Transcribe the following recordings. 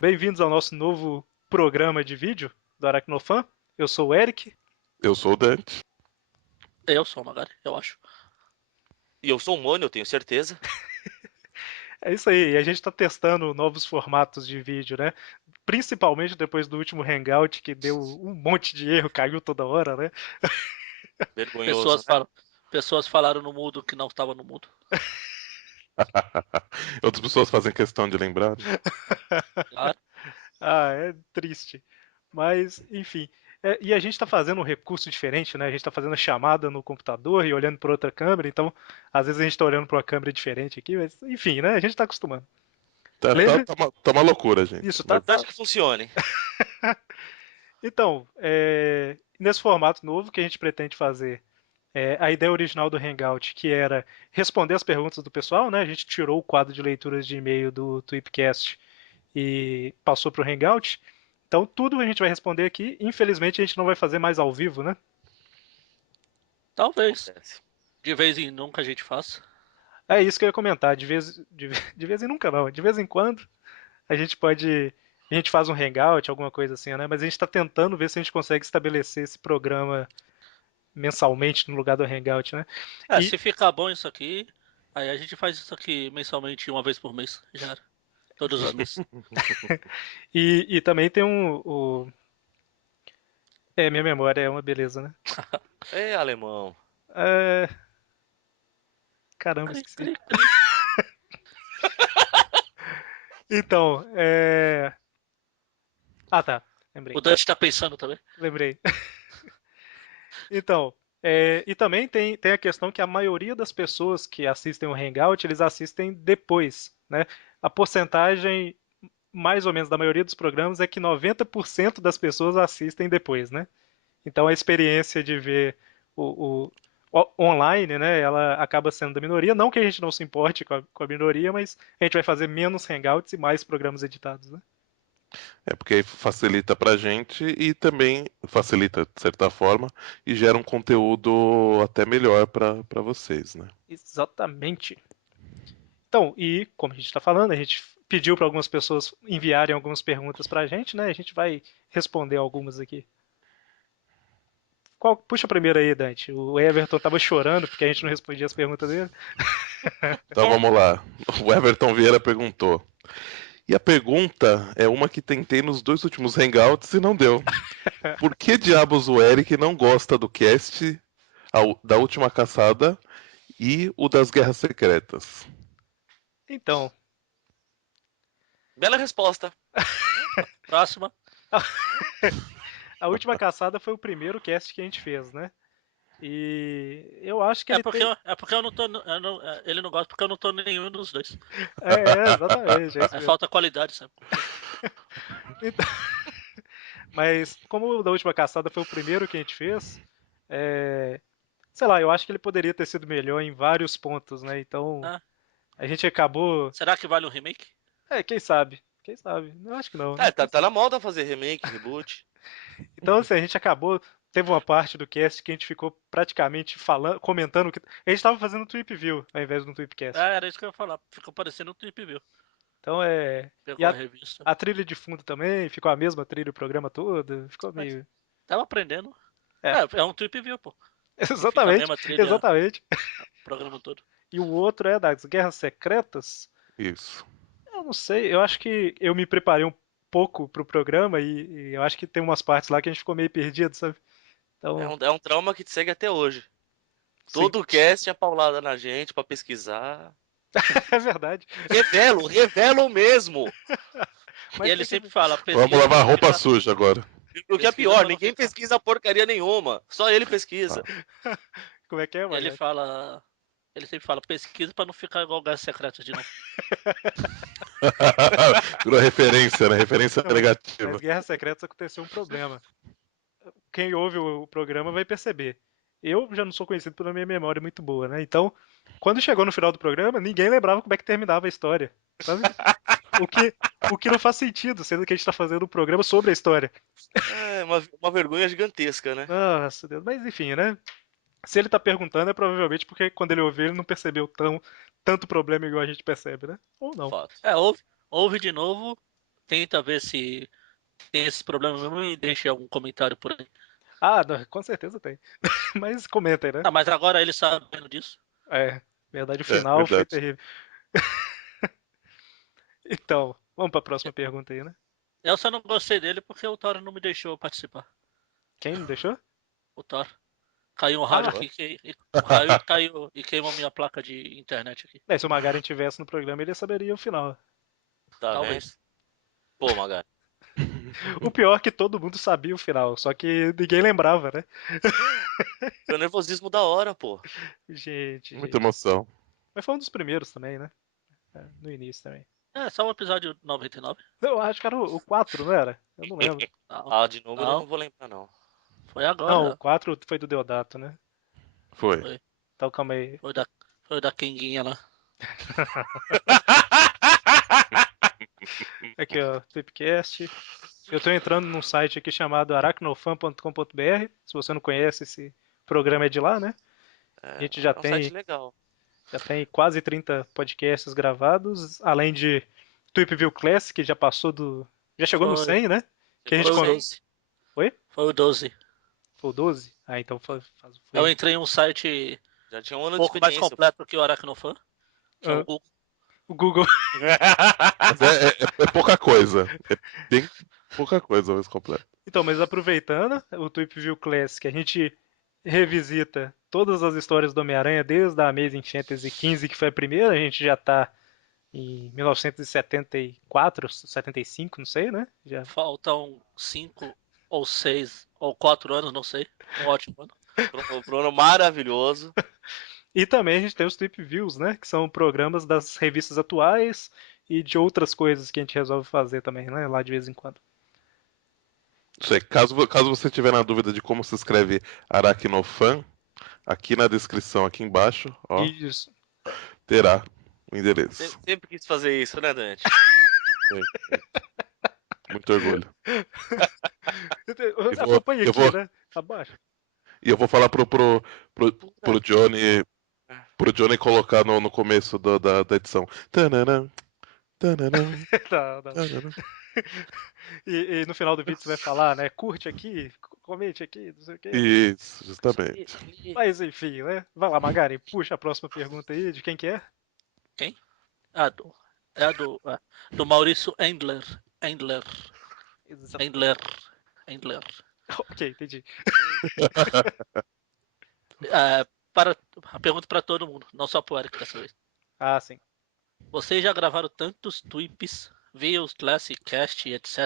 Bem-vindos ao nosso novo programa de vídeo do Aracnofan. Eu sou o Eric. Eu sou o Dante. Eu sou o Magari, eu acho. E eu sou um Mônio, eu tenho certeza. É isso aí, e a gente está testando novos formatos de vídeo, né? Principalmente depois do último Hangout, que deu um monte de erro, caiu toda hora, né? Vergonhoso, né? Pessoas falaram no mudo que não estava no mudo. Outras pessoas fazem questão de lembrar. Claro. Ah, é triste. Mas, enfim. E a gente está fazendo um recurso diferente, né? A gente está fazendo a chamada no computador e olhando para outra câmera, então às vezes a gente está olhando para uma câmera diferente aqui, mas enfim, né? A gente está acostumando. Lembre... Tá uma loucura, gente. Isso, O importante é que funcione. Então, nesse formato novo que a gente pretende fazer, a ideia original do Hangout, que era responder as perguntas do pessoal, né? A gente tirou o quadro de leituras de e-mail do Tweepcast e passou para o Hangout. Então, tudo a gente vai responder aqui. Infelizmente, a gente não vai fazer mais ao vivo, né? Talvez. Acontece. De vez em nunca a gente faça. É isso que eu ia comentar. De vez em nunca, não. De vez em quando, a gente pode. A gente faz um Hangout, alguma coisa assim, né? Mas a gente está tentando ver se a gente consegue estabelecer esse programa mensalmente no lugar do Hangout, né? E, Se ficar bom isso aqui, aí a gente faz isso aqui mensalmente uma vez por mês. Já era. Todos os meses. e também tem minha memória é uma beleza, né? É, alemão. É, caramba, Cri, esqueci. cri, cri. Então, Ah, tá. Lembrei. O Dante tá pensando também. Lembrei. Então, e também tem a questão que a maioria das pessoas que assistem o Hangout, eles assistem depois, né? A porcentagem, mais ou menos, da maioria dos programas é que 90% das pessoas assistem depois, né? Então a experiência de ver online, né, ela acaba sendo da minoria. Não que a gente não se importe com a minoria, mas a gente vai fazer menos Hangouts e mais programas editados, né? É porque aí facilita pra gente e também facilita de certa forma e gera um conteúdo até melhor pra vocês, né? Exatamente. Então, e como a gente está falando, a gente pediu para algumas pessoas enviarem algumas perguntas para a gente, né? A gente vai responder algumas aqui. Puxa a primeira aí, Dante. O Everton tava chorando porque a gente não respondia as perguntas dele. Então vamos lá. O Everton Vieira perguntou. E a pergunta é uma que tentei nos 2 últimos Hangouts e não deu. Por que diabos o Eric não gosta do cast da última caçada e o das guerras secretas? Então, Bela resposta. Próxima. a última caçada foi o primeiro cast que a gente fez, né? E eu acho que É ele porque, tem. é porque eu não tô. Ele não gosta porque eu não tô nenhum dos dois. Exatamente, é isso É mesmo. falta qualidade, sabe? Então, mas como o da última caçada foi o primeiro que a gente fez, sei lá, eu acho que ele poderia ter sido melhor em vários pontos, né? Então Ah, a gente acabou. será que vale um remake? Quem sabe? Quem sabe? Eu acho que não, É, né? tá na moda fazer remake, reboot. Então, assim, a gente acabou. Teve uma parte do cast que a gente ficou praticamente falando, comentando que. A gente estava fazendo um Tweep View ao invés de um Tweepcast. Era isso que eu ia falar. Ficou parecendo um Trip View. Então é. E Pegou a a, revista. a trilha de fundo também ficou a mesma trilha o programa todo. Ficou Mas meio. tava aprendendo. É, É um Trip View, pô. Não fica a exatamente, mesma trilha exatamente. o programa todo. E o outro é das Guerras Secretas. Isso. Eu não sei, eu acho que eu me preparei um pouco pro programa e eu acho que tem umas partes lá que a gente ficou meio perdido, sabe? É Então, um trauma que te segue até hoje. sim, Todo cast é paulada na gente pra pesquisar. é verdade. Revelo mesmo. E Mas ele tem que sempre ver. fala, Vamos pesquisa lavar pra não roupa ficar. suja agora. E o que é Pesquisa pior, pra não ninguém ficar. pesquisa porcaria nenhuma. Só ele pesquisa. Ah. Como é que é, Ele Magari? fala. Ele sempre fala, pesquisa pra não ficar igual Guerra Secreta de novo. Virou referência, né? Referência Não, mas negativa. Guerras Secretas aconteceu um problema. Quem ouve o programa vai perceber. Eu já não sou conhecido pela minha memória muito boa, né? Então, quando chegou no final do programa, ninguém lembrava como é que terminava a história, sabe? O que, o que não faz sentido, sendo que a gente está fazendo um programa sobre a história. É uma vergonha gigantesca, né? Nossa Deus, mas enfim, né? Se ele tá perguntando, é provavelmente porque quando ele ouviu, ele não percebeu tanto problema igual a gente percebe, né? Ou não. Fato. Ouve de novo tenta ver se tem esse problema mesmo e deixe algum comentário por aí. Ah, não, com certeza tem. Mas comentem, né? Ah, mas agora ele sabendo disso. É, verdade, o É, final foi verdade. terrível. Então, vamos pra próxima pergunta aí, né? Eu só não gostei dele porque o Thor não me deixou participar. Quem não deixou? O Thor. Caiu um raio Ah, aqui, um raio e caiu e queimou minha placa de internet aqui. se o Magaren tivesse no programa, ele saberia o final. Tá vendo? Talvez. Pô, Magari. O pior é que todo mundo sabia o final, só que ninguém lembrava, né? Foi o nervosismo da hora, pô. Muita Gente. emoção. Mas foi um dos primeiros também, né? É, no início também. É, só o episódio 99. Eu acho que era o 4, não era? Eu não lembro. Não, Ah, de número eu não. não vou lembrar, não. Foi Não, o agora. 4 foi do Deodato, né? Foi. Foi, Então calma aí. foi da Kenguinha lá. Aqui, ó, Tripcast. Eu tô entrando num site aqui chamado aracnofan.com.br. Se você não conhece, esse programa é de lá, né? A gente É um site legal. já tem quase 30 podcasts gravados, além de Tweepview Classic, que já passou do. Já chegou no Foi, 100, né? Que a Chegou gente. foi no o Con... 100? 12. Oi? Foi o 12. Foi o 12? Ah, então Eu foi. entrei em um site Já tinha um um ano de pouco mais experiência. completo que o Aracnofan, que é o Ah, Google. o Google. Mas é pouca coisa. É bem pouca coisa, mas completo. Então, mas aproveitando o Tweepview Classic, a gente revisita todas as histórias do Homem-Aranha desde a Amazing Fantasy 15, que foi a primeira, a gente já tá em 1974, 75, não sei, né? Já. Faltam 5 ou 6 ou 4 anos, não sei. Um ótimo ano. Bruno maravilhoso. E também a gente tem os Tweep Views, né? Que são programas das revistas atuais e de outras coisas que a gente resolve fazer também, né? Lá de vez em quando. Isso aí, caso você tiver na dúvida de como se escreve Aracnofan, aqui na descrição, aqui embaixo, ó, Isso. terá o endereço. Sempre quis fazer isso, né, Dante? Muito orgulho. Eu vou, Acompanhe eu aqui, vou, né? Abaixo. e eu vou falar Puta pro Johnny, pro Johnny colocar no começo da edição. Tananã, tananã, Não, não. tananã. E no final do vídeo você vai falar, né? Curte aqui, comente aqui, não sei o quê. Isso, que- justamente. Mas enfim, né? Vai lá, Magari, puxa a próxima pergunta aí, de quem que é? Quem? Ah, do Maurício Endler. Exato. Endler. Endler. Ok, entendi. É, para, a pergunta para todo mundo, não só para o Eric dessa vez. Ah, sim. Vocês já gravaram tantos tweets, views, classic, cast, etc.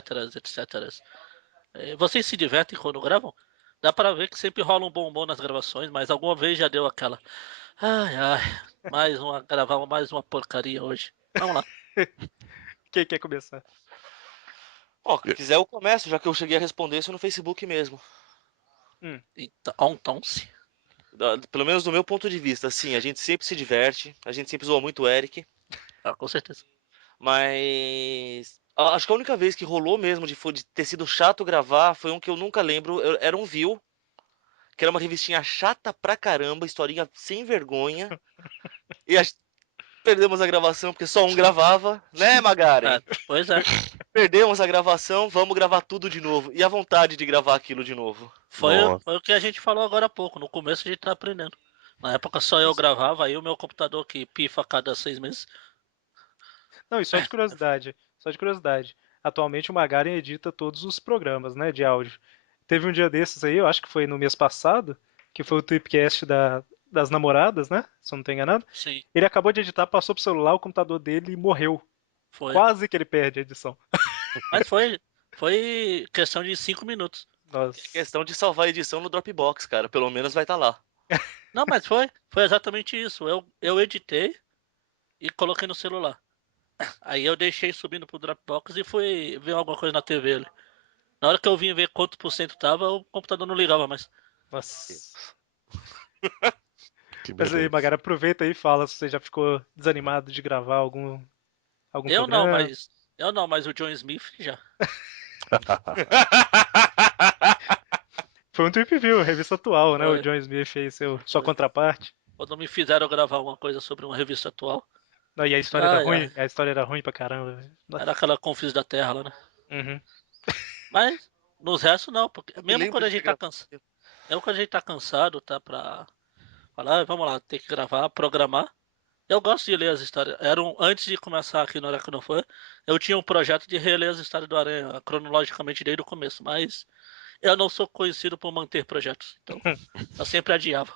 Vocês se divertem quando gravam? Dá para ver que sempre rola um bom humor nas gravações, mas alguma vez já deu aquela. Ai, ai, gravar mais uma porcaria hoje. Vamos lá. Quem quer começar? Ó, se quiser eu começo, já que eu cheguei a responder isso no Facebook mesmo. Então, se. Pelo menos do meu ponto de vista, assim, a gente sempre se diverte, a gente sempre zoa muito o Eric, Ah, com certeza. mas acho que a única vez que rolou mesmo de ter sido chato gravar foi um que eu nunca lembro, era um View, que era uma revistinha chata pra caramba, historinha sem vergonha, e perdemos a gravação porque só um gravava, né, Magaren? Pois é. Perdemos a gravação, vamos gravar tudo de novo. E a vontade de gravar aquilo de novo. Nossa. Foi o que a gente falou agora há pouco. No começo a gente tá aprendendo. Na época só eu gravava, aí o meu computador que pifa a cada 6 meses. Não, e só de curiosidade, só de curiosidade. Atualmente o Magaren edita todos os programas, né, de áudio. Teve um dia desses aí, eu acho que foi no mês passado, que foi o Tweepcast das namoradas, né? Se eu não estou enganado. Sim, Ele acabou de editar, passou pro celular, o computador dele morreu. foi. Quase que ele perde a edição. Mas foi questão de 5 minutos. Nossa. É questão de salvar a edição no Dropbox, cara. Pelo menos vai estar lá. Não, mas foi exatamente isso. Eu editei e coloquei no celular. Aí eu deixei subindo pro Dropbox e fui ver alguma coisa na TV ali. Na hora que eu vim ver quanto por cento tava, o computador não ligava mais. Nossa. Que Mas aí, beleza. Magaren, aproveita aí e fala se você já ficou desanimado de gravar algum Eu não, programa. mas. Eu não, mas o John Smith já. Foi um Tweep View, revista atual, né? O Foi, John Smith fez sua foi. contraparte. Quando me fizeram gravar uma coisa sobre uma revista atual. Não, e a história era Ai, ruim, ai. a história era ruim pra caramba, velho. Nossa. Era aquela Confis da Terra lá, né? Uhum. Mas nos restos não, porque Eu me mesmo lembro quando a de ter gente tá gravado. cansado, mesmo quando a gente tá cansado, tá pra falar, "Ah, vamos lá, tem que gravar, programar. Eu gosto de ler as histórias. Antes de começar aqui no Aracnofã, eu tinha um projeto de reler as histórias do Aranha cronologicamente desde o começo, mas eu não sou conhecido por manter projetos, então eu sempre adiava.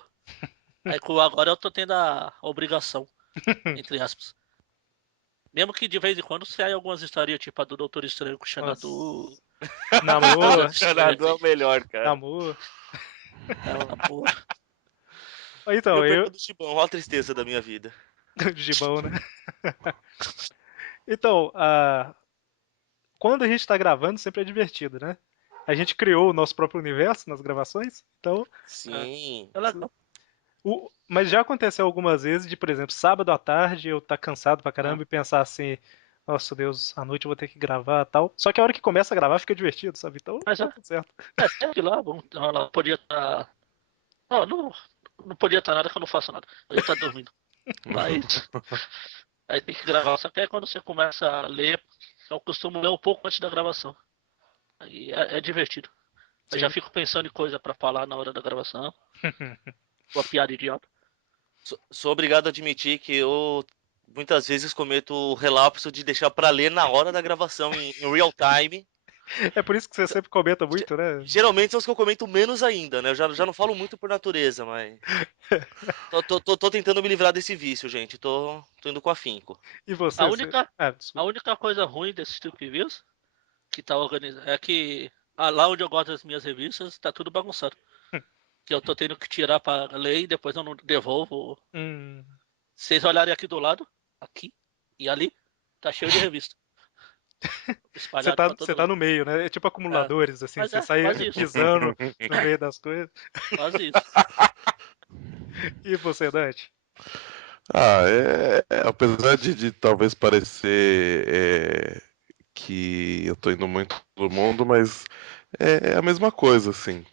Aí agora eu tô tendo a obrigação, entre aspas. Mesmo que de vez em quando saia algumas histórias, tipo a do Doutor Estranho com o Xanadu, Nossa. coisas Namor, diferentes Xanadu é aí. o melhor, cara. namor. É um namoro. E Então, eu eu. perco do Chibão, olha a tristeza da minha vida. Gibão, né? Então, quando a gente tá gravando, sempre é divertido, né? A gente criou o nosso próprio universo nas gravações, então. É, Sim. é legal. Mas já aconteceu algumas vezes de, por exemplo, sábado à tarde eu tá cansado pra É. caramba e pensar assim, nossa Deus, à noite eu vou ter que gravar e tal. Só que a hora que começa a gravar fica divertido, sabe? Então Mas tá tudo certo. sempre lá, ela podia estar. Não, não podia estar nada que eu não faço nada. Eu ia estar dormindo. Mas aí tem que gravar. Só que aí quando você começa a ler, eu costumo ler um pouco antes da gravação. Aí é divertido. Eu já Sim. fico pensando em coisa pra falar na hora da gravação. Uma piada idiota. Sou obrigado a admitir que eu muitas vezes cometo o relapso de deixar pra ler na hora da gravação em real time. É por isso que você sempre comenta Ge- muito, né? Geralmente são os que eu comento menos ainda, né? Eu já não falo muito por natureza, mas. Tô tentando me livrar desse vício, gente. Tô indo com afinco. E A você? única, a Desculpa. única coisa ruim desse tipo de reviews que tá organizado é que lá onde eu gosto das minhas revistas tá tudo bagunçado. Que eu tô tendo que tirar pra ler e depois eu não devolvo. Hum, Se vocês olharem aqui do lado, aqui e ali, tá cheio de revista. você Espalhado tá, pra você todo tá lado. no meio, né? É tipo É, acumuladores, assim, mas você é, sai quase isso. pisando no meio das coisas. Quase isso. E você, Dante? Apesar de talvez parecer que eu tô indo muito do mundo, mas é a mesma coisa, assim.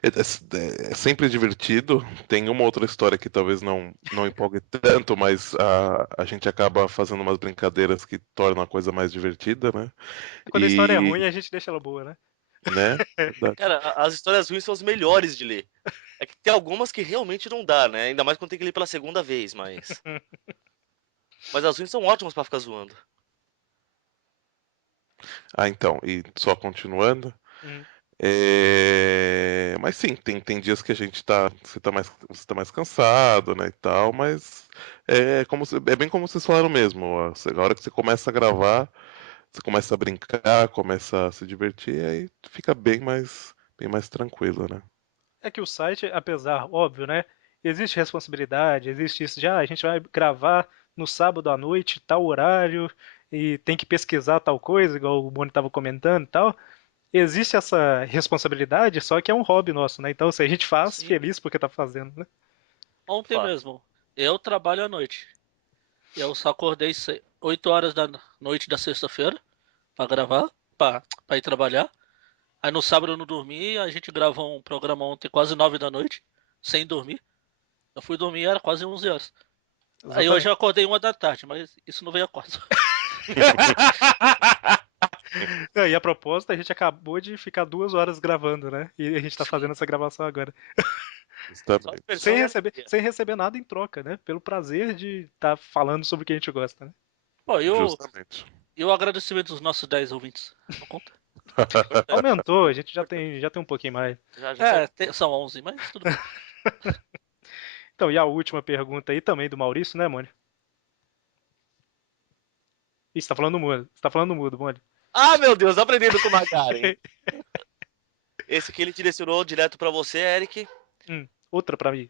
É sempre divertido. Tem uma outra história que talvez não empolgue tanto, mas a gente acaba fazendo umas brincadeiras que tornam a coisa mais divertida, né? Quando a história é ruim, E, a gente deixa ela boa, né? né? Verdade. Cara, as histórias ruins são as melhores de ler. É que tem algumas que realmente não dá, né? Ainda mais quando tem que ler pela segunda vez, mas. Mas as ruins são ótimas pra ficar zoando. Então, e só continuando. Hum. Mas sim, tem dias que a gente você tá mais cansado, né, e tal, mas é bem como vocês falaram mesmo. A hora que você começa a gravar, você começa a brincar, começa a se divertir, aí fica bem mais tranquilo, né? É que o site, apesar, óbvio, né? Existe responsabilidade, existe isso já, a gente vai gravar no sábado à noite, tal horário, e tem que pesquisar tal coisa, igual o Boni estava comentando e tal. Existe essa responsabilidade, só que é um hobby nosso, né? Então, se a gente faz, Sim, feliz porque tá fazendo, né? Ontem fato. mesmo, eu trabalho à noite. Eu só acordei 8 horas da noite da sexta-feira pra gravar, pra ir trabalhar. Aí no sábado eu não dormi, a gente gravou um programa ontem quase 9 da noite, sem dormir. Eu fui dormir, era quase 11 horas. Aí hoje Exatamente. eu acordei 1 da tarde, mas isso não veio a quase. É, e a propósito, a gente acabou de ficar 2 horas gravando, né? E a gente tá Sim, fazendo essa gravação agora. Só Justamente. diversão Sem e receber, alegria. sem receber nada em troca, né? Pelo prazer de estar falando sobre o que a gente gosta, né? Pô, Justamente. e o agradecimento dos nossos 10 ouvintes? Não conta? Importante, Aumentou, a gente importante. já tem um pouquinho mais. Já É, saiu. são 11, mas tudo bem. Então, e a última pergunta aí também do Maurício, né, Mônio? Ih, você tá falando mudo. Você tá falando mudo, Mônio. Ah, meu Deus, aprendendo com o Magaren. Esse que ele direcionou direto pra você, Eric. Outra pra mim.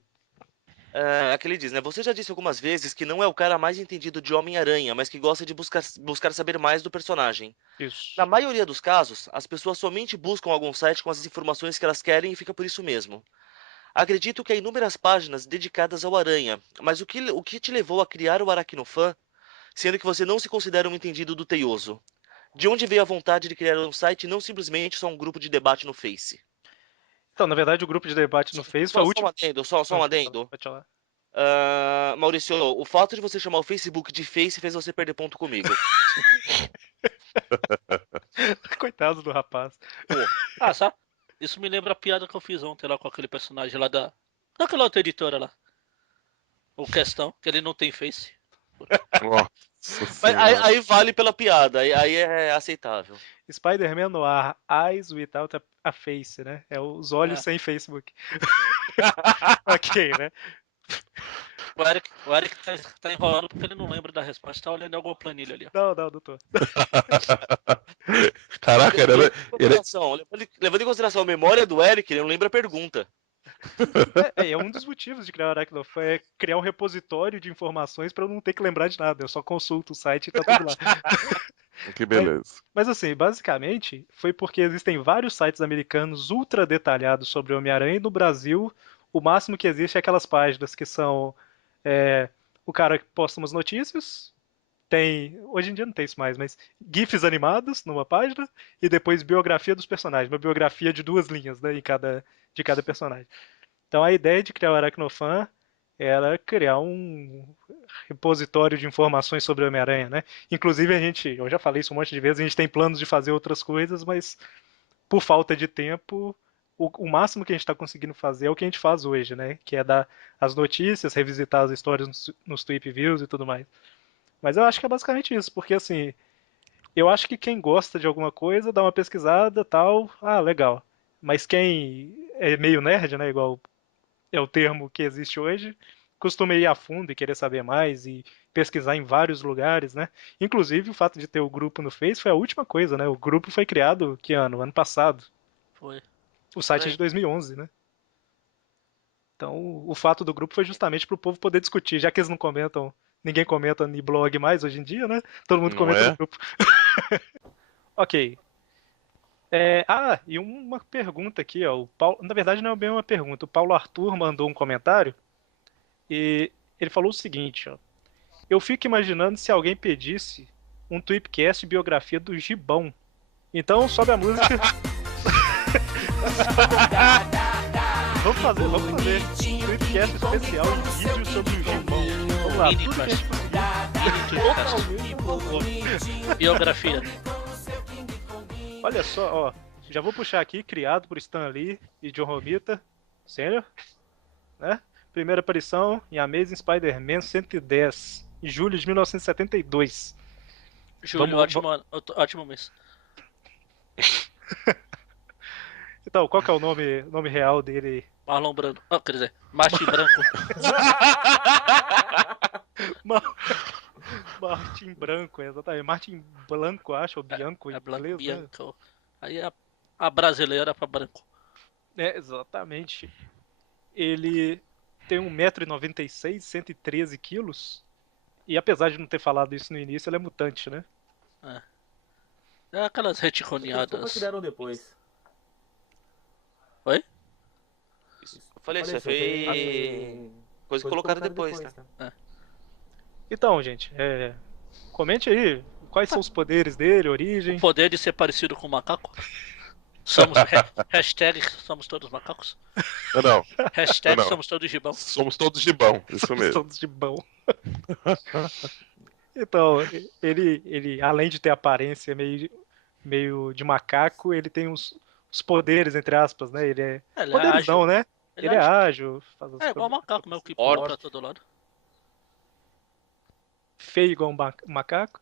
É que ele diz, né? Você já disse algumas vezes que não é o cara mais entendido de Homem-Aranha, mas que gosta de buscar saber mais do personagem. Na Isso. maioria dos casos, as pessoas somente buscam algum site com as informações que elas querem e fica por isso mesmo. Acredito que há inúmeras páginas dedicadas ao Aranha, mas o que te levou a criar o Aracnofan, sendo que você não se considera um entendido do Teioso? De onde veio a vontade de criar um site e não simplesmente só um grupo de debate no Face? Então, na verdade, o grupo de debate no Face foi Só, a só um última. adendo, só um Pode falar, adendo. pode falar. Maurício, o fato de você chamar o Facebook de Face fez você perder ponto comigo. Coitado do rapaz. Ah, sabe? Isso me lembra a piada que eu fiz ontem lá com aquele personagem lá daquela outra editora lá. O Questão, que ele não tem face. Nossa Mas aí, senhora. aí vale pela piada, aí é aceitável. Spider-Man no ar, eyes without a face, né? É os olhos É. sem Facebook. Ok, né? O Eric tá enrolando porque ele não lembra da resposta, tá olhando alguma planilha ali, ó. Não, doutor. Caraca, Levando em consideração a memória do Eric, ele não lembra a pergunta. É um dos motivos de criar o Aracnofan, é criar um repositório de informações pra eu não ter que lembrar de nada. Eu só consulto o site e tá tudo lá. Que beleza. Mas assim, basicamente, foi porque existem vários sites americanos ultra detalhados sobre o Homem-Aranha e no Brasil o máximo que existe é aquelas páginas que são o cara que posta umas notícias, hoje em dia não tem isso mais, mas GIFs animados numa página e depois biografia dos personagens, uma biografia de 2 linhas, né, de cada personagem. Então a ideia de criar o Aracnofan era criar um repositório de informações sobre o Homem-Aranha, né? Inclusive eu já falei isso um monte de vezes, a gente tem planos de fazer outras coisas, mas por falta de tempo, o máximo que a gente está conseguindo fazer é o que a gente faz hoje, né? Que é dar as notícias, revisitar as histórias nos Tweep Views e tudo mais. Mas eu acho que é basicamente isso, porque assim, eu acho que quem gosta de alguma coisa dá uma pesquisada, tal, legal. Mas quem é meio nerd, né, igual é o termo que existe hoje, costuma ir a fundo e querer saber mais e pesquisar em vários lugares, né? Inclusive o fato de ter o grupo no Face foi a última coisa, né? O grupo foi criado que ano? Ano passado. Foi. O site é de 2011, né? Então o fato do grupo foi justamente para o povo poder discutir, já que eles não comentam, ninguém comenta no blog mais hoje em dia, né? Todo mundo Não comenta no é? grupo. Ok. E uma pergunta aqui, ó. O Paulo, na verdade não é bem uma pergunta. O Paulo Arthur mandou um comentário e ele falou o seguinte, ó. Eu fico imaginando se alguém pedisse um Tweepcast biografia do Gibão. Então sobe a música. vamos fazer um Tweepcast especial em vídeo sobre o Gibão. Vamos lá, tudo que a gente conseguir. Biografia. Olha só, ó. Já vou puxar aqui, criado por Stan Lee e John Romita, Sênior, né? Primeira aparição em Amazing Spider-Man 110, em julho de 1972. Julho, ótimo mês. Então, qual que é o nome real dele? Marlon Brando. Quer dizer, Martin Branco. Martin Branco, exatamente. Martin Blanco, acho, ou Bianco, É Blanco, inglês, né? Bianco. Aí é a brasileira pra branco. Exatamente. Ele tem 1,96 m, 113 quilos. E apesar de não ter falado isso no início, ele é mutante, né? É aquelas Só reticoneadas. criaram depois. Oi? Eu falei, isso foi coisa que colocaram depois, tá? Então, gente, comente aí quais são os poderes dele, origem. O poder de ser parecido com um macaco. Somos hashtag somos todos macacos. Não, Hashtag Não. somos todos gibão. somos todos de bom, isso mesmo. Todos de bom. Então, ele além de ter aparência meio de macaco, ele tem os poderes, entre aspas, né? Ele é. Ele é Poderes ágil. não, né? Ele é ágil. Faz as É igual coisas macaco mesmo, que pula pra todo lado. feio igual um macaco.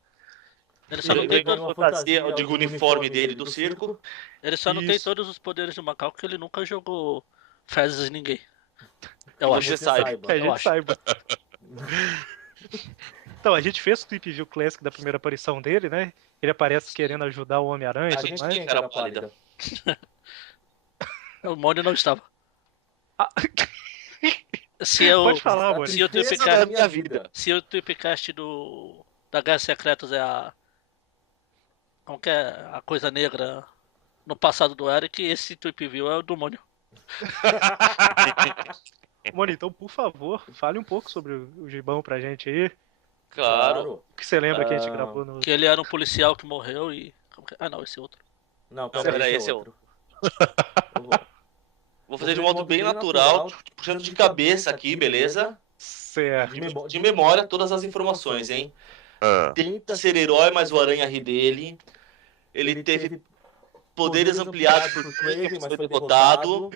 Ele só não tem todos, uma fantasia, eu digo o uniforme dele do circo. ele só não tem Isso. todos os poderes do macaco, porque ele nunca jogou fezes em ninguém. Eu Que acho. você saiba. Que a eu gente acho. saiba. Então, a gente fez o Tweep View Classic da primeira aparição dele, né? Ele aparece querendo ajudar o Homem-Aranha e A tudo gente mais. tinha cara pálida. O Mônio não estava. Ah, Se eu, Pode falar, mano. se o Tristeza Tweepcast, da minha vida. se o Tweepcast da Guerra Secretas é como que é? A coisa negra no passado do Eric, esse Tweep View é o do Mônio. Mano, então, por favor, fale um pouco sobre o Gibão pra gente aí. Claro. O que você lembra que a gente Ah, gravou no. Que ele era um policial que morreu e. Não, esse é outro. Não, pera aí, esse é outro. Vou fazer de modo bem natural, puxando de cabeça aqui, beleza? Certo. De memória, todas as informações, hein? Ah, Tenta ser herói, mas o aranha ri dele. Ele teve poderes ampliados por Craven, mas foi derrotado.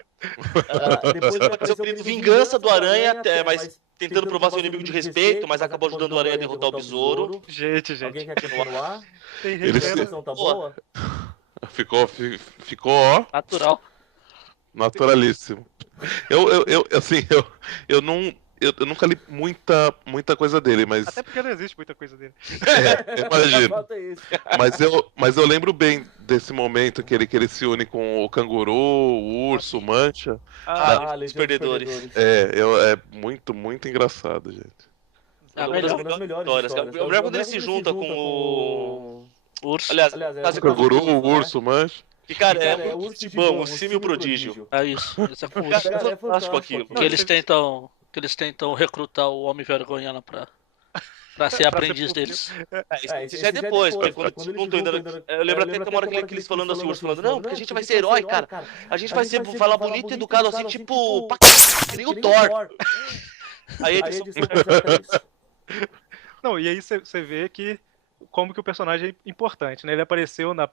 Depois apareceu o querido Vingança do Aranha, mas tentando provar seu inimigo de respeito, mas acabou ajudando o Aranha a derrotar o besouro. Gente, Alguém gente. quer continuar? Tem Ele gente A se- vendo. situação tá boa? ficou, ó, Natural. naturalíssimo. Assim, eu não. Eu nunca li muita coisa dele, mas. Até porque não existe muita coisa dele. Eu imagino. Fato é esse. Mas eu lembro bem desse momento que ele se une com o canguru, o urso, o mancha. Ah, Os perdedores. É muito engraçado, gente. É a Uma das melhor. melhores histórias. É melhor quando ele se junta com o... Urso. Aliás, Aliás, O canguru, o urso, o mancha. que cara, é o Urso Tibão, Gibão, o símio prodígio. É isso. Isso é com Cara, urso. é Cara, é fantástico aquilo. fantástico. Que eles tentam recrutar o Homem-Vergonha lá pra ser aprendiz deles. Isso já é depois, porque quando eles juntam ainda... Eu lembro até que tem uma hora que eles falando assim, o urso falando, não, porque a gente vai ser herói, cara. A gente vai ser, falar bonito e educado assim, tipo, que nem o Thor. Aí eles são... não, e aí você vê que como que o personagem é importante, né? Ele apareceu na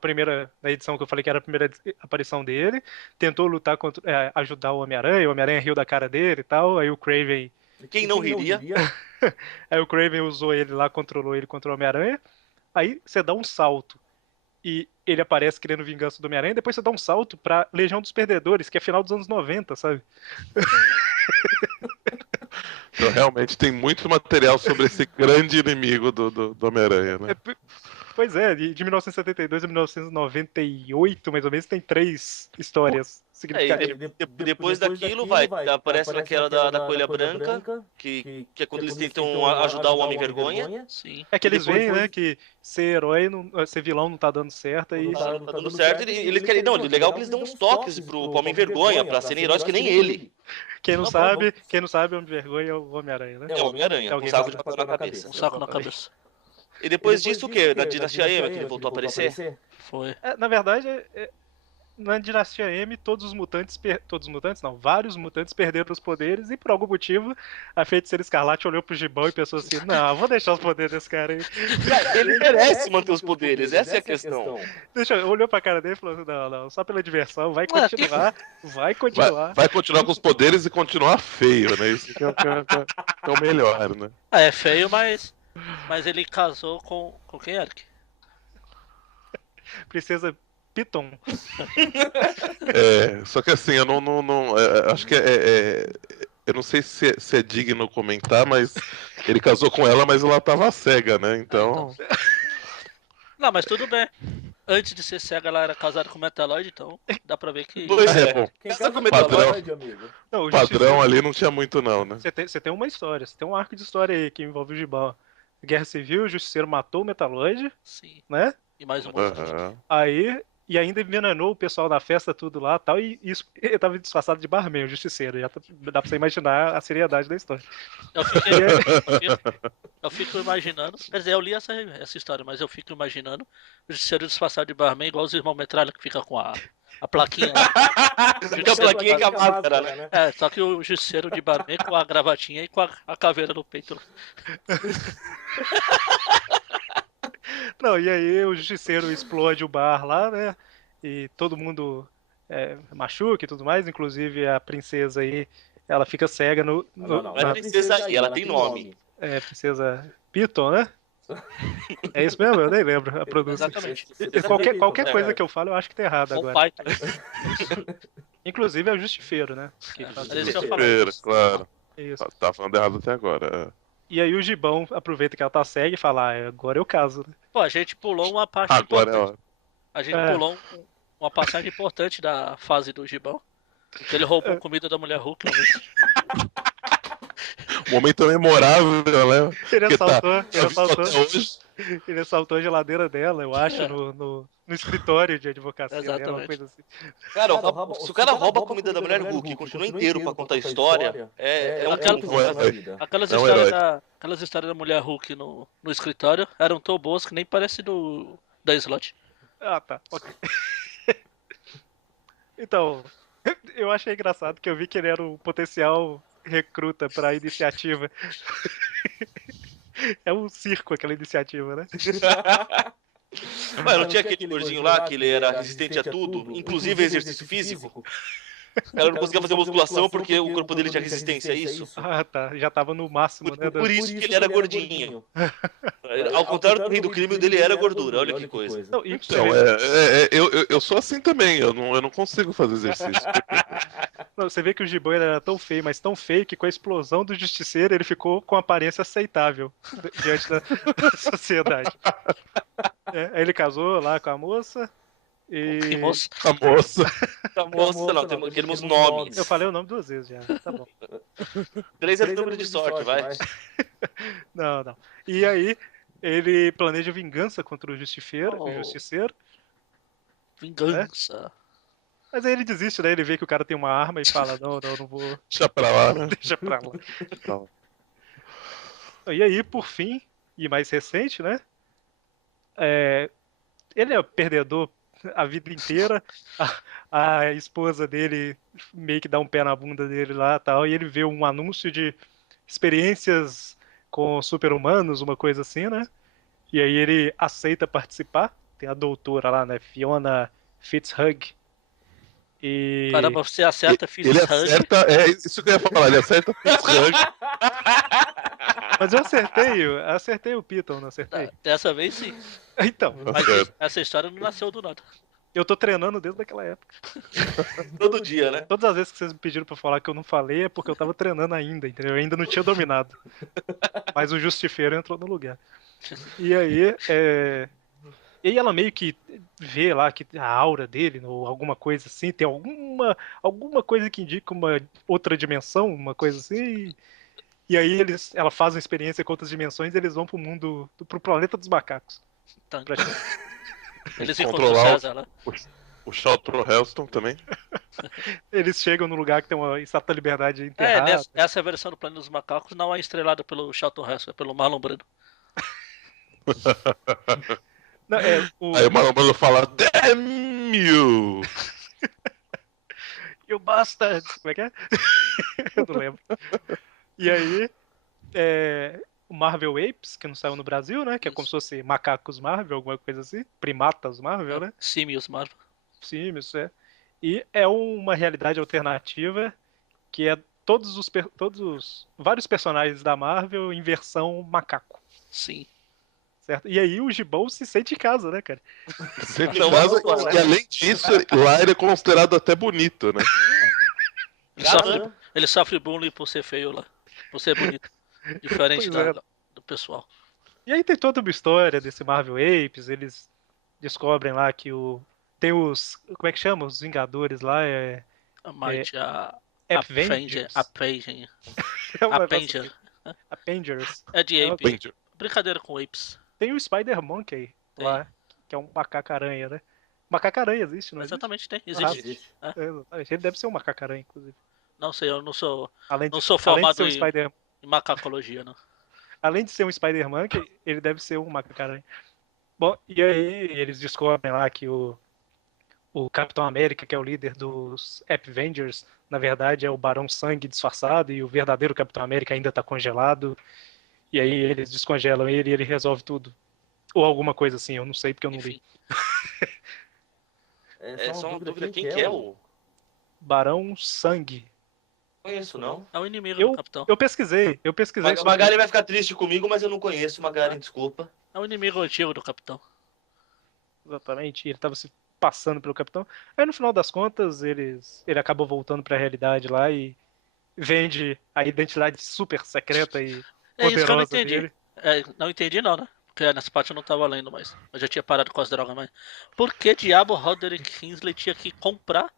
edição que eu falei que era a primeira aparição dele, tentou lutar contra, ajudar o Homem-Aranha riu da cara dele e tal, aí o Craven Quem não riria? Aí o Craven usou ele lá, controlou ele contra o Homem-Aranha. Aí você dá um salto e ele aparece querendo vingança do Homem-Aranha. Depois você dá um salto pra Legião dos Perdedores, que é final dos anos 90, sabe? Então realmente tem muito material sobre esse grande inimigo do Homem-Aranha, né? Pois é, de 1972 a 1998, mais ou menos, tem 3 histórias significativas. Depois daquilo aparece naquela da Coelha Branca, que é quando eles tentam ajudar o Homem-Vergonha. Sim. É que eles depois- veem, né, que ser herói, ser vilão não tá dando certo. E Não tá dando certo, eles querem... Não, legal que eles dão uns toques pro Homem-Vergonha, pra serem heróis que nem ele. quem não Tá bom, sabe, o Homem-Vergonha é o Homem-Aranha, né? É o Homem-Aranha, com Alguém um saco passa de papel na cabeça. Um saco na cabeça. E depois disso o quê? Na Dinastia M, que ele voltou a aparecer? Foi. Na verdade, na Dinastia M, vários mutantes perderam os poderes e por algum motivo a Feiticeira Escarlate olhou pro Gibão e pensou assim, não, vou deixar os poderes desse cara aí. Ele merece manter os poderes, essa é a questão. Olhou pra cara dele e falou assim, não, só pela diversão, vai continuar. Vai continuar com os poderes e continuar feio, né? Isso que é o melhor, né? É feio, mas ele casou com quem, Eric? Princesa Piton. Só que assim, eu não acho que eu não sei se é digno comentar, mas ele casou com ela, mas ela tava cega, né? Então. Não, mas tudo bem. Antes de ser cega, ela era casada com o Metaloid, então dá pra ver que. Pois é, Bom, Quem Essa casa como é com padrão. Metroid, amigo? Não, o padrão ali não tinha muito, não, né? Você tem uma história, você tem um arco de história aí que envolve o Gibão. Guerra Civil, o Justiceiro matou o Metaloid, Sim. né? E mais um monte. Aham. Aí, e ainda envenenou o pessoal da festa, tudo lá tal, e isso, ele tava disfarçado de barman, o Justiceiro. Dá pra você imaginar a seriedade da história. Eu fico imaginando. Quer dizer, eu li essa história, mas eu fico imaginando o Justiceiro disfarçado de barman igual os irmãos Metralha que fica com a plaquinha lá. Fica a plaquinha com a máscara, né? Só que o Justiceiro de barman com a gravatinha e com a caveira no peito. Não, e aí o Justiceiro explode o bar lá, né? E todo mundo machuca e tudo mais, inclusive a princesa aí, ela fica cega Não Não é princesa aí, ela tem nome. Princesa Piton, né? É isso mesmo? Eu nem lembro a pronúncia. Exatamente. Qualquer coisa que eu falo, eu acho que tá errado O agora. pai. Inclusive é o Justifeiro, né? Era isso que eu falava. Primeiro, claro. Isso. Tá falando errado até agora. E aí o Gibão aproveita que ela tá cega e fala, agora eu caso. Né? Pô, a gente pulou uma parte Agora é importante. hora. A gente pulou uma passagem importante da fase do Gibão. Que ele roubou comida da mulher Hulk. Momento memorável, né? Ele Porque ele assaltou a geladeira dela, eu acho, no escritório de advocacia dela, uma Exatamente. coisa assim. Cara, se o cara rouba a comida da mulher Hulk e continua inteiro pra contar a história, é um Aquela- triunfo na É. vida. Aquelas É um histórias herói. aquelas histórias da mulher Hulk no escritório eram tão boas que nem parece da Slot. Ah, tá, ok. Então, eu achei engraçado que eu vi que ele era um potencial recruta pra iniciativa. É um circo aquela iniciativa, né? Ué, não tinha aquele gordinho lá que ele era resistente a tudo, inclusive exercício físico? O cara não conseguia fazer musculação porque o corpo dele tinha resistência a isso? Ah, tá. Já tava no máximo, né? Por isso que ele era gordinho. Ao contrário do rei do crime, o dele era gordura, olha que coisa. Não, e pra você Então, ver, eu sou assim também, eu não consigo fazer exercício. não, você vê que o Giban ele era tão feio, mas tão feio que com a explosão do Justiceiro ele ficou com aparência aceitável diante da sociedade. Aí ele casou lá com a moça e... Que moça. A moça. A moça, não, queremos nomes. Eu falei o nome 2 vezes já, tá bom. 3 é número de sorte, vai. Não, não. E aí ele planeja vingança contra o Justiceiro, Oh. o Justiceiro, Vingança. mas aí ele desiste, né? Ele vê que o cara tem uma arma e fala, não vou, Deixa pra lá, né? deixa pra lá. Não. E aí, por fim, e mais recente, né? Ele é perdedor a vida inteira. A esposa dele meio que dá um pé na bunda dele lá e tal. E ele vê um anúncio de experiências com super-humanos, uma coisa assim, né? E aí ele aceita participar. Tem a doutora lá, né? Fiona Fitzhugh. E... Caramba, você acerta Fist Ele Hug. acerta, é isso que eu ia falar, ele acerta o Fitzhugh. Mas eu acertei o Piton, não acertei? Dessa vez sim. Então, Mas certo. essa história não nasceu do nada. eu tô treinando desde aquela época. Todo dia, né? Todas as vezes que vocês me pediram pra falar que eu não falei é porque eu tava treinando ainda, entendeu? Eu ainda não tinha dominado. Mas o Justifeiro entrou no lugar. E aí, e aí ela meio que vê lá que a aura dele, ou alguma coisa assim, tem alguma coisa que indica uma outra dimensão, uma coisa assim. E aí ela faz uma experiência com outras dimensões e eles vão pro planeta dos macacos. Então, Pra- eles encontram o Controlar César lá. o Charlton Heston também. Eles chegam no lugar que tem uma Estátua da Liberdade É, enterrada. essa versão do Planeta dos Macacos não é estrelada pelo Charlton Heston, é pelo Marlon Brando. Não, Aí o Marlon fala, damn you! You bastard! Como é que é? Eu não lembro. E aí, o Marvel Apes, que não saiu no Brasil, né? Que é como se fosse macacos Marvel, alguma coisa assim. Primatas Marvel, né? Simios Marvel. Sim, isso é. E é uma realidade alternativa que é todos vários personagens da Marvel em versão macaco, Sim. certo? E aí o Gibão se sente em casa, né, cara? Sente Não, em casa, vamos lá. e além disso, lá ele é considerado até bonito, né? Ele sofre bullying por ser feio lá. Por ser bonito. Diferente Pois é. do pessoal. E aí tem toda uma história desse Marvel Apes, eles descobrem lá que tem os, como é que chama? Os Vingadores lá, A Might, a Avengers. Avenger. É um negócio Avenger. assim. Avengers. É de É, Ape. Bem, Brincadeira com Apes. Tem o Spider-Monkey lá, que é um macaco-aranha, né? Macaco-aranha existe, não existe? Exatamente tem. Ah, Existe. exatamente. Ele deve ser um macaco-aranha, inclusive. Não sei, eu não sou Além Não de, sou além de formado ser um em- Spider, macacologia, não. além de ser um Spider-Monkey, ele deve ser um macaco-aranha. Bom, e aí eles descobrem lá que o Capitão América, que é o líder dos Avengers, na verdade é o Barão Sangue disfarçado e o verdadeiro Capitão América ainda tá congelado. E aí eles descongelam ele e ele resolve tudo. Ou alguma coisa assim, eu não sei porque eu não li. Enfim. É só uma dúvida, quem que é o... Barão Sangue. Conheço, não. É o inimigo Eu- do Capitão. Eu pesquisei sobre Magari vai ficar triste comigo, mas eu não conheço. Magari, desculpa. É o inimigo antigo do Capitão. exatamente, ele tava se passando pelo Capitão. Aí no final das contas, ele acabou voltando pra realidade lá e vende a identidade super secreta e É isso que eu não poderosa entendi. dele. Não entendi não, né? Porque nessa parte eu não tava lendo mais. Eu já tinha parado com as drogas, mas... Por que diabo Roderick Kingsley tinha que comprar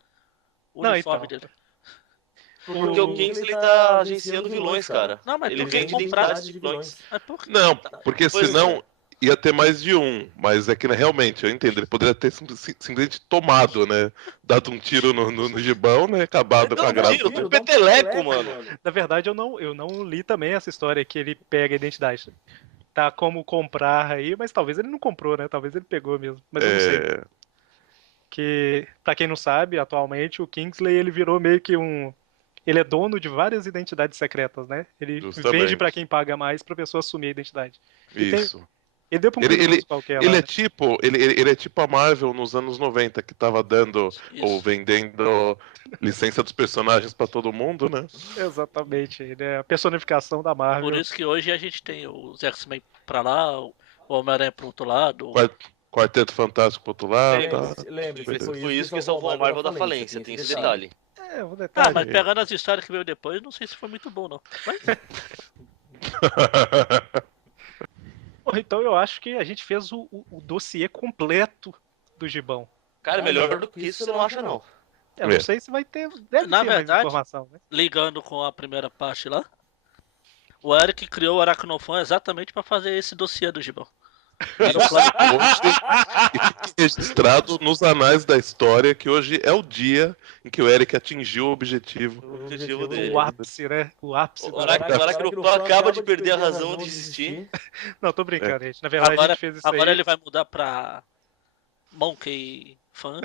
o Não, uniforme então. dele? Porque o Kingsley tá agenciando vilões, cara. Não, mas Ele por que vende comprar? identidades de vilões. Mas por que? Não, porque Pois senão ia ter mais de um. Mas é que né, realmente, eu entendo, ele poderia ter simplesmente tomado, né? Dado um tiro no gibão, né? Acabado com a graça. Tiro, do peteleco, mano. Na verdade, eu não li também essa história que ele pega a identidade. Tá como comprar aí, mas talvez ele não comprou, né? Talvez ele pegou mesmo. Mas eu não sei. É, Que, pra quem não sabe, atualmente o Kingsley ele virou meio que um. ele é dono de várias identidades secretas, né? Ele Justamente. vende pra quem paga mais pra pessoa assumir a identidade. E tem- Isso. Ele deu pra um Ele, criminoso qualquer ele lá, é né? tipo, ele é tipo a Marvel nos anos 90, que tava dando ou Isso. vendendo licença dos personagens pra todo mundo, né? Exatamente. Ele é a personificação da Marvel. Por isso que hoje a gente tem os X-Men pra lá, o Homem-Aranha pro outro lado. Quarteto Fantástico pro outro lado, tá? Lembre-se, Foi isso que salvou a Marvel da falência, tem esse detalhe. É, um Ah, detalhe. mas pegando as histórias que veio depois, não sei se foi muito bom, não. Mas Bom, então eu acho que a gente fez o dossiê completo do Gibão. Cara, melhor do que isso você não acha, não. Eu não É. sei se vai ter. Deve Na ter mais verdade- informação, né? ligando com a primeira parte lá, o Eric criou o Aracnofan exatamente pra fazer esse dossiê do Gibão. Era o plano. Hoje, e fique registrado nos anais da história que hoje é o dia em que o Eric atingiu o objetivo. O objetivo dele. O ápice, né? O ápice O da. Aracnofan acaba de perder a razão de existir. Não, tô brincando, gente. Na verdade, a Agora, gente fez isso agora aí. ele vai mudar pra Monkey Fan.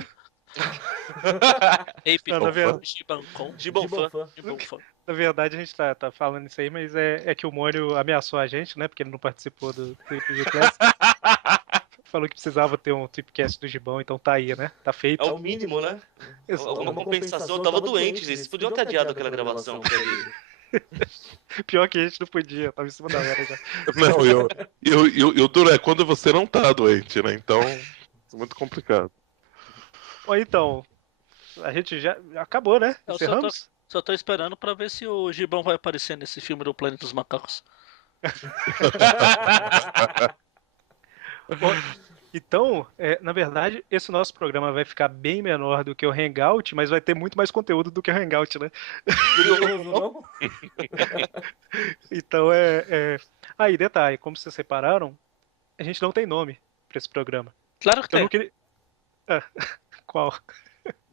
Ape Não, na verdade- Gibancon. Gibanfan. Gibanfan. Na verdade, a gente tá falando isso aí, mas é que o Mônio ameaçou a gente, né? Porque ele não participou do Tweep Class. Falou que precisava ter um Tweepcast do Gibão, então tá aí, né? Tá feito. É o mínimo, né? Exato. Uma compensação. Eu tava doente, vocês podiam ter adiado aquela gravação. Pior que a gente não podia, tava em cima da hora já. Não, eu duro é quando você não tá doente, né? Então, é muito complicado. Ou então, a gente já acabou, né? Eu Encerramos? Só tô esperando pra ver se o Gibão vai aparecer nesse filme do Planeta dos Macacos. Bom, então, na verdade, esse nosso programa vai ficar bem menor do que o Hangout, mas vai ter muito mais conteúdo do que o Hangout, né? Então Aí, detalhe, como vocês separaram, a gente não tem nome pra esse programa. Claro que Então eu tem. não queria. Ah, qual?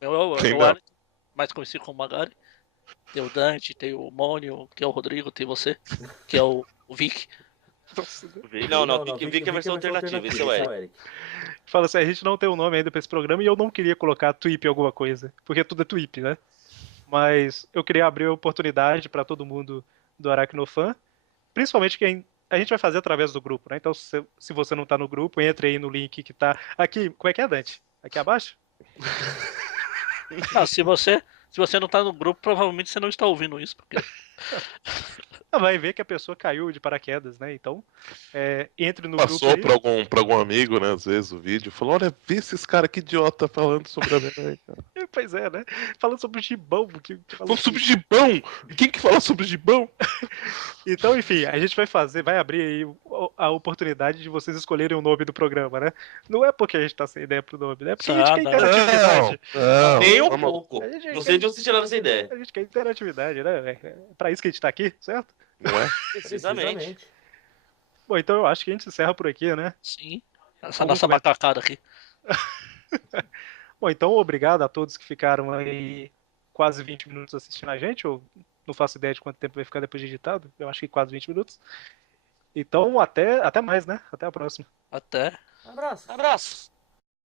Meu é o Quem não? Alex, mais conhecido como Magari. Tem o Dante, tem o Mônio, que é o Rodrigo, tem você, que é o Vic. Não, Vic é a versão alternativa, esse é o Eric. Fala assim, a gente não tem um nome ainda pra esse programa e eu não queria colocar Tweep alguma coisa, porque tudo é Tweep, né? Mas eu queria abrir a oportunidade pra todo mundo do Aracnofan, principalmente quem a gente vai fazer através do grupo, né? Então se você não tá no grupo, entre aí no link que tá aqui. Como é que é, Dante? Aqui abaixo? Não, se você não tá no grupo, provavelmente você não está ouvindo isso, porque Vai ver que a pessoa caiu de paraquedas, né? Então, entre no Passou grupo aí. pra algum amigo, né? Às vezes o vídeo. Falou: olha, vê esses caras que idiota falando sobre a minha. Pois é, né? Falando sobre o Gibão. Falando sobre Gibão! Quem que fala sobre Gibão? Então, enfim, a gente vai abrir aí a oportunidade de vocês escolherem o nome do programa, né? Não é porque a gente tá sem ideia pro nome, né? Porque a gente quer interatividade. Não, Nem um vamos- pouco. A gente Não quer- sei de onde vocês tiraram essa ideia. A gente quer interatividade, né? É pra isso que a gente tá aqui, certo? Não é? Precisamente. Bom, então eu acho que a gente encerra por aqui, né? sim. Essa Vamos nossa começar. macacada aqui. Bom, então obrigado a todos que ficaram aí quase 20 minutos assistindo a gente, ou não faço ideia de quanto tempo vai ficar depois de editado, eu acho que quase 20 minutos. Então até mais, né? Até a próxima. Até. Abraço. Abraço.